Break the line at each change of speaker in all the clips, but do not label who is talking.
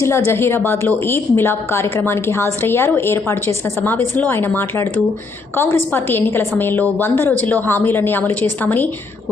జిల్లా జహీరాబాద్లో ఈద్ మిలాప్ కార్యక్రమానికి హాజరయ్యారు. ఏర్పాటు చేసిన సమావేశంలో ఆయన మాట్లాడుతూ కాంగ్రెస్ పార్టీ ఎన్నికల సమయంలో వంద రోజుల్లో హామీలన్నీ అమలు చేస్తామని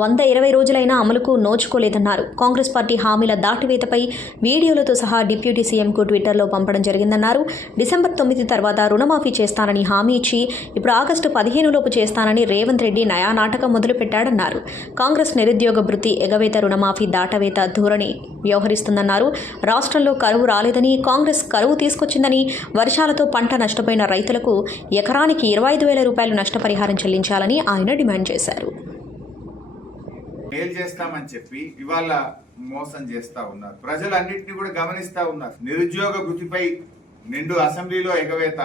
వంద ఇరవై రోజులైనా అమలుకు నోచుకోలేదన్నారు. కాంగ్రెస్ పార్టీ హామీల దాటివేతపై వీడియోలతో సహా డిప్యూటీ సీఎంకు ట్విట్టర్లో పంపడం జరిగిందన్నారు. డిసెంబర్ తొమ్మిది తర్వాత రుణమాఫీ చేస్తానని హామీ ఇచ్చి ఇప్పుడు ఆగస్టు పదిహేనులోపు చేస్తానని రేవంత్ రెడ్డి నయా నాటకం మొదలుపెట్టాడన్నారు. కాంగ్రెస్ నిరుద్యోగ వృత్తి ఎగవేత రుణమాఫీ దాటవేత ధోరణి వ్యవహరిస్తుందన్నారు. రాష్ట్రంలో కరువు రాలేదని కాంగ్రెస్ కరువు తీసుకొచ్చిందని వర్షాలతో పంట నష్టపోయిన రైతులకు ఎకరానికి ఇరవై ఐదు వేల రూపాయలు నష్టపరిహారం చెల్లించాలని ఆయన డిమాండ్ చేశారు.
మేలు చేస్తామని చెప్పి ఇవాళ మోసం చేస్తా ఉన్నారు. ప్రజలన్నింటినీ కూడా గమనిస్తా ఉన్నారు. నిరుద్యోగ వృత్తిపై నిండు అసెంబ్లీలో ఎగవేత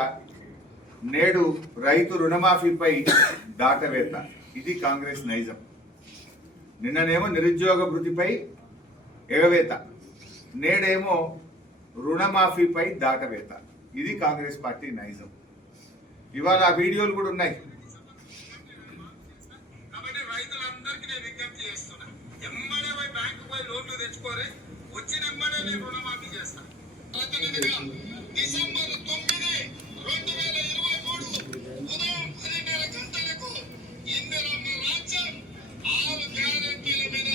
నేడు రైతు రుణమాఫీపై దాటవేత. ఇది కాంగ్రెస్ నైజం. నిన్ననేమో నిరుద్యోగ వృత్తిపై ఎగవేత నేడేమో రుణమాఫీపై దాటవేత. ఇది కాంగ్రెస్ పార్టీ నైజం. ఇవాళ ఆ వీడియోలు కూడా ఉన్నాయి.
కాబట్టి రైతులందరికీ నేను విజ్ఞప్తి బ్యాంకు లోన్లు తెచ్చుకోరే వచ్చిన రుణమాఫీ చేస్తాను ప్రతినిధిగా డిసెంబర్ తొమ్మిది రెండు వేల ఇరవై మూడు ఉదయం పదిన్నర గంటలకు ఇందిరమ్మ రాజ్యం ఆరు గ్యారెంటీల మీద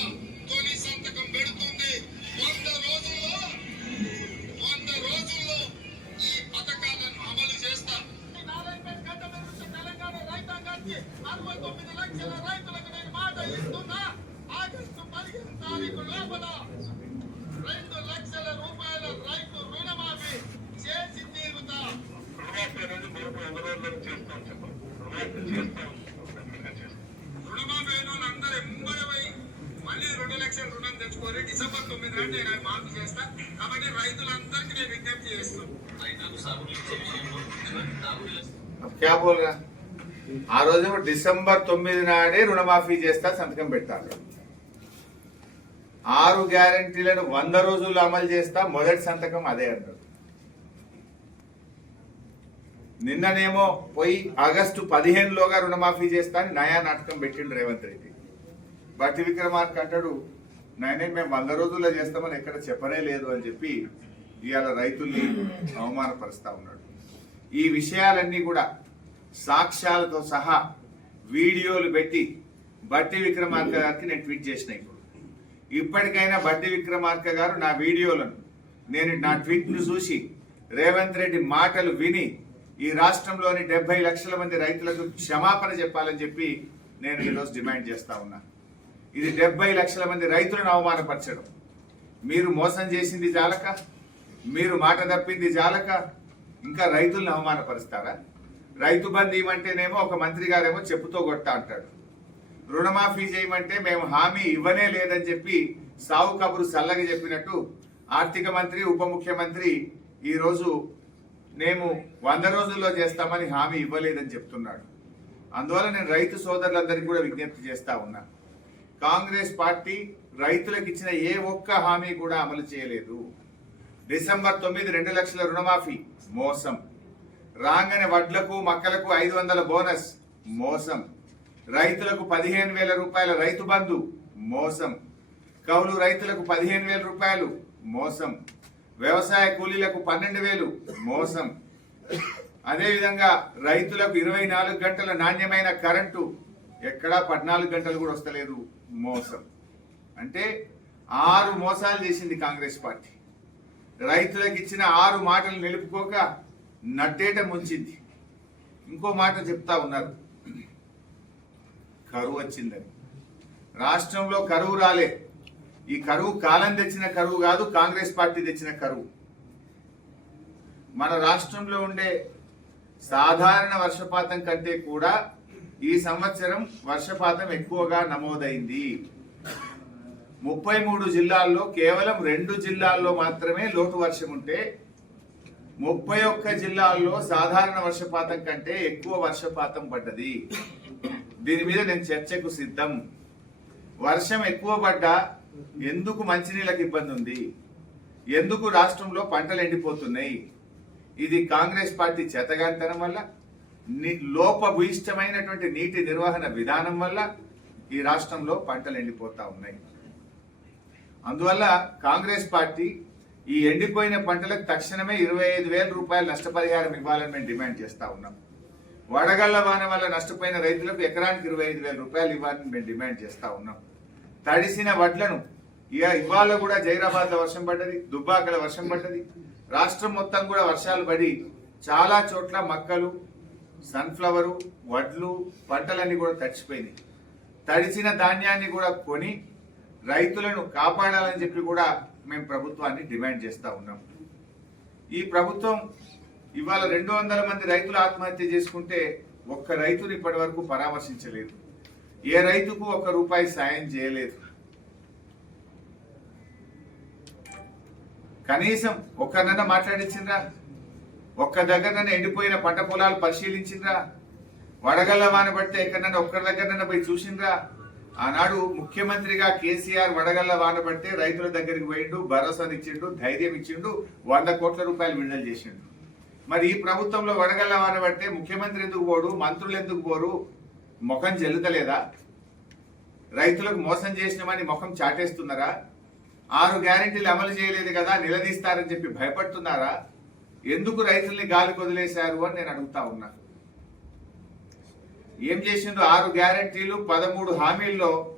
తొలి సంతకం పెడుతుంది వంద రోజుల్లో వంద రోజుల్లో ఈ పథకాలను అమలు చేస్తాం నారాయణపేట గడ్డ మీద నుంచి తెలంగాణ రైతాంగానికి అరవై తొమ్మిది లక్షల రైతులకు నేను మాట ఇస్తున్నా ఆగస్టు పదిహేను తారీఖు లోపల రెండు లక్షల రూపాయల రైతు రుణమాఫీ చేసి తీరుతా రుణమాఫీ అయిన వాళ్ళందరూ ఎంబడి పోయి మళ్ళీ రెండు లక్షల రుణం తెచ్చుకోరి డిసెంబర్ తొమ్మిది నాడు నేను మాఫీ చేస్తా కాబట్టి
ఆ రోజు డిసెంబర్ తొమ్మిది నాడే రుణమాఫీ చేస్తా సంతకం పెట్టాలి. ఆరు గ్యారంటీలను వంద రోజులు అమలు చేస్తా మొదటి సంతకం అదే అంటారు నిన్ననేమో పోయి ఆగస్టు పదిహేనులోగా రుణమాఫీ చేస్తా అని నయా నాటకం పెట్టిండు రేవంత్ రెడ్డి. భట్టి విక్రమార్క్ అంటాడు నాయనే మేము వంద రోజుల్లో చేస్తామని ఎక్కడ చెప్పనే లేదు అని చెప్పి ఇవాళ రైతుల్ని అవమానపరుస్తా ఉన్నాడు. ఈ విషయాలన్నీ కూడా సాక్ష్యాలతో సహా వీడియోలు పెట్టి బట్టి విక్రమార్క గారికి నేను ట్వీట్ చేసిన ఇప్పుడు. ఇప్పటికైనా బట్టి విక్రమార్క గారు నా వీడియోలను నేను నా ట్వీట్ను చూసి రేవంత్ రెడ్డి మాటలు విని ఈ రాష్ట్రంలోని డెబ్బై లక్షల మంది రైతులకు క్షమాపణ చెప్పాలని చెప్పి నేను ఈరోజు డిమాండ్ చేస్తా ఉన్నా. ఇది డెబ్బై లక్షల మంది రైతులను అవమానపరచడం. మీరు మోసం చేసింది జాలక మీరు మాట తప్పింది జాలక ఇంకా రైతులను అవమానపరుస్తారా? రైతు బంధు ఇవ్వమంటేనేమో ఒక మంత్రి గారేమో చెప్పుతో కొట్టా అంటాడు. రుణమాఫీ చేయమంటే మేము హామీ ఇవ్వనే లేదని చెప్పి సావు కబురు చల్లగా చెప్పినట్టు ఆర్థిక మంత్రి ఉప ముఖ్యమంత్రి ఈరోజు మేము వంద రోజుల్లో చేస్తామని హామీ ఇవ్వలేదని చెప్తున్నాడు. అందువల్ల నేను రైతు సోదరులందరికీ కూడా విజ్ఞప్తి చేస్తా ఉన్నా. కాంగ్రెస్ పార్టీ రైతులకు ఇచ్చిన ఏ ఒక్క హామీ కూడా అమలు చేయలేదు. డిసెంబర్ తొమ్మిది రెండు లక్షల రుణమాఫీ మోసం. రాగానే వడ్లకు మక్కలకు ఐదు వందల బోనస్ మోసం. రైతులకు పదిహేను వేల రూపాయల రైతు బంధు మోసం. కౌలు రైతులకు పదిహేను వేల రూపాయలు మోసం. వ్యవసాయ కూలీలకు పన్నెండు వేలు మోసం. అదేవిధంగా రైతులకు ఇరవై నాలుగు గంటల నాణ్యమైన కరెంటు ఎక్కడా పద్నాలుగు గంటలు కూడా వస్తలేదు మోసం. అంటే ఆరు మోసాలు చేసింది కాంగ్రెస్ పార్టీ. రైతులకు ఇచ్చిన ఆరు మాటలు నిలుపుకోక నట్టేట ముంచింది. ఇంకో మాట చెప్తా ఉన్నారు. కరువు వచ్చిందని. రాష్ట్రంలో కరువు రాలే. ఈ కరువు కాలం తెచ్చిన కరువు కాదు కాంగ్రెస్ పార్టీ తెచ్చిన కరువు. మన రాష్ట్రంలో ఉండే సాధారణ వర్షపాతం కంటే కూడా ఈ సంవత్సరం వర్షపాతం ఎక్కువగా నమోదైంది. ముప్పై మూడు జిల్లాల్లో కేవలం రెండు జిల్లాల్లో మాత్రమే లోటు వర్షం ఉంటే ముప్పై ఒక్క జిల్లాల్లో సాధారణ వర్షపాతం కంటే ఎక్కువ వర్షపాతం పడ్డది. దీని మీద నేను చర్చకు సిద్ధం. వర్షం ఎక్కువ పడ్డా ఎందుకు మంచినీళ్ళకి ఇబ్బంది ఉంది? ఎందుకు రాష్ట్రంలో పంటలు ఎండిపోతున్నాయి? ఇది కాంగ్రెస్ పార్టీ చేతగాంతనం వల్ల లోపభూయిష్టమైనటువంటి నీటి నిర్వహణ విధానం వల్ల ఈ రాష్ట్రంలో పంటలు ఎండిపోతా ఉన్నాయి. అందువల్ల కాంగ్రెస్ పార్టీ ఈ ఎండిపోయిన పంటలకు తక్షణమే ఇరవై ఐదు వేల రూపాయలు నష్టపరిహారం ఇవ్వాలని మేము డిమాండ్ చేస్తా ఉన్నాం. వడగళ్ళ వాన వల్ల నష్టపోయిన రైతులకు ఎకరానికి ఇరవై ఐదు వేల రూపాయలు ఇవ్వాలని మేము డిమాండ్ చేస్తా ఉన్నాం. తడిసిన వడ్లను ఇక ఇవాళ కూడా జైరాబాద్లో వర్షం పడ్డది దుబ్బాకల వర్షం పడ్డది. రాష్ట్రం మొత్తం కూడా వర్షాలు పడి చాలా చోట్ల మక్కలు సన్ఫ్లవరు వడ్లు పంటలన్నీ కూడా తడిచిపోయినాయి. తడిచిన ధాన్యాన్ని కూడా కొని రైతులను కాపాడాలని చెప్పి కూడా మేము ప్రభుత్వాన్ని డిమాండ్ చేస్తూ ఉన్నాం. ఈ ప్రభుత్వం ఇవాళ రెండు వందల మంది రైతులు ఆత్మహత్య చేసుకుంటే ఒక్క రైతుని ఇప్పటి వరకు పరామర్శించలేదు. ఏ రైతుకు ఒక్క రూపాయి సాయం చేయలేదు. కనీసం ఒక్కరినన్నా మాట్లాడించిండ్రా ఒక్క దగ్గరనన్నా ఎండిపోయిన పంట పొలాలు పరిశీలించిండ్రా? వడగల్ల వాన పడితే ఎక్కడన్నా ఒక్కరి దగ్గరనన్నా పోయి చూసిండ్రా? ఆనాడు ముఖ్యమంత్రిగా కేసీఆర్ వడగల్ల వాన పడితే రైతుల దగ్గరికి పోయిండు భరోసానిచ్చిండు ధైర్యం ఇచ్చిండు వంద కోట్ల రూపాయలు విడుదల చేసిండు. మరి ఈ ప్రభుత్వంలో వడగల్ల వాన పడితే ముఖ్యమంత్రి ఎందుకు పోడు మంత్రులు ఎందుకు పోరు? ముఖం చెల్లుతలేదా రైతులకు మోసం చేసినామని ముఖం చాటేస్తున్నారా? ఆరు గ్యారెంటీలు అమలు చేయలేదు కదా నిలదీస్తారని చెప్పి భయపడుతున్నారా? ఎందుకు రైతుల్ని గాలి వదిలేశారు అని నేను అడుగుతా ఉన్నాను ఏం చేసిండ్రు? ఆరు గ్యారెంటీలు పదమూడు హామీల్లో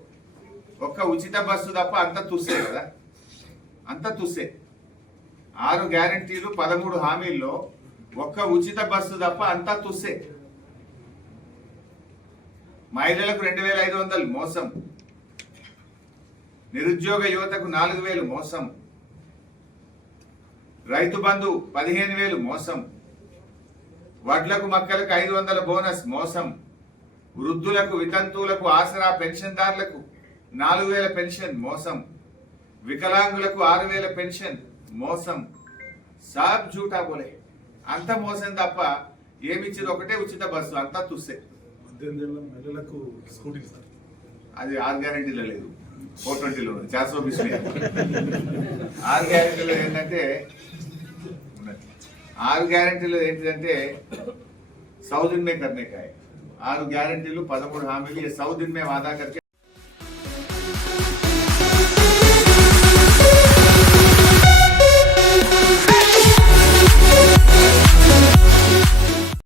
ఒక్క ఉచిత బస్సు తప్ప అంత తుస్సే కదా? అంత తుస్సే. ఆరు గ్యారెంటీలు పదమూడు హామీల్లో ఒక్క ఉచిత బస్సు తప్ప అంతా తుస్సే. మహిళలకు రెండు వేల ఐదు వందలు మోసం. నిరుద్యోగ యువతకు నాలుగు వేలు మోసం. రైతు బంధు పదిహేను వేలు మోసం. వడ్లకు మక్కలకు ఐదు వందల బోనస్ మోసం. వృద్ధులకు వితంతువులకు ఆసరా పెన్షన్దారులకు నాలుగు వేల పెన్షన్ మోసం. వికలాంగులకు ఆరు వేల పెన్షన్ మోసం. సాబ్ జూటా బోలే. అంత మోసం తప్ప ఏమిచ్చింది ఒకటే ఉచిత బస్సు అంతా తుస్సే.
ఏళ్ళ మహిళలకు స్కూటీ
అది ఆరు గ్యారెంటీలో లేదు. ఫోర్ ట్వంటీలో చార్ సో ఆరు గ్యారెంటీలో ఏంటంటే. ఆరు గ్యారెంటీలో ఏంటంటే का है आर ग्यारंटी पदमू हामील सऊ दिन में वादा करके